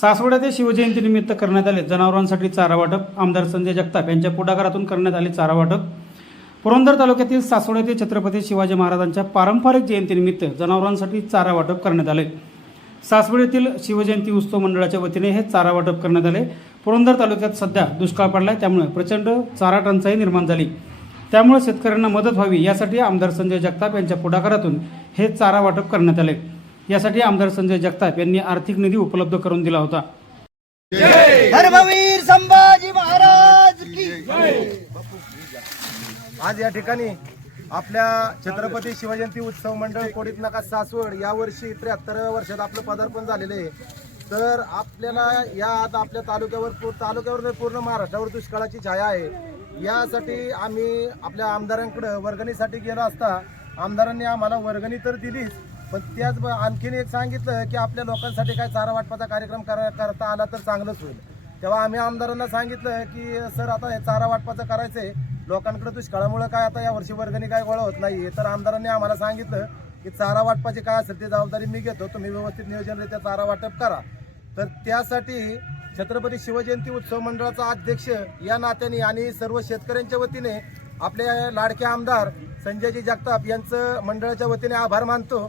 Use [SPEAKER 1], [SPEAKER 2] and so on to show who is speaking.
[SPEAKER 1] सासवड शिवजयंतीनिमित्त करण्यात आले. जनावरांसाठी चारा वाटप आमदार संजय जगताप यांच्या पुढाकारातून करण्यात आले चारा वाटप. पुरंदर तालुक्यातील सासवड येथे छत्रपती शिवाजी महाराजांच्या पारंपरिक जयंतीनिमित्त जनावरांसाठी चारा वाटप करण्यात आले. सासवड येथील शिवजयंती उत्सव मंडळाच्या वतीने हे चारा वाटप करण्यात आले. पुरंदर तालुक्यात सध्या दुष्काळ पडलाय त्यामुळे प्रचंड चारा टंचाई निर्माण झाली. त्यामुळे शेतकऱ्यांना मदत व्हावी यासाठी आमदार संजय जगताप यांच्या पुढाकारातून हे चारा वाटप करण्यात आले. यासाठी आमदार संजय जगताप यांनी आर्थिक निधी उपलब्ध करून दिला होता.
[SPEAKER 2] धर्मवीर संभाजी महाराज की
[SPEAKER 3] आज या ठिकाणी आपल्या छत्रपती शिवजयंती उत्सव मंडळ कोडीत नका सासवड या वर्षी त्र्याहत्तराव्या वर्षात आपलं पदार्पण झालेलं आहे. तर आपल्याला या आता आपल्या तालुक्यावर तालुक्यावर नाही, पूर्ण महाराष्ट्रावर दुष्काळाची छाया आहे. यासाठी आम्ही आपल्या आमदारांकडे वर्गणीसाठी गेलो असता आमदारांनी आम्हाला वर्गणी तर दिलीच पण त्याच ब- आणखीन एक सांगितलं की आपल्या लोकांसाठी काय चारा वाटपाचा कार्यक्रम करा करता आला तर चांगलंच होईल. तेव्हा आम्ही आमदारांना सांगितलं की सर आता हे चारा वाटपाचं करायचं आहे लोकांकडे दुष्काळामुळे काय आता या वर्षी वर्गणी काय गोळा होत नाही तर आमदारांनी आम्हाला सांगितलं की चारा वाटपाची काय असेल ती जबाबदारी मी घेतो. तुम्ही व्यवस्थित नियोजनरित्या चारा वाटप करा. तर त्यासाठी छत्रपती शिवजयंती उत्सव मंडळाचा अध्यक्ष या नात्याने आणि सर्व शेतकऱ्यांच्या वतीने आपले लाडके आमदार संजयजी जगताप यांचं मंडळाच्या वतीने आभार मानतो.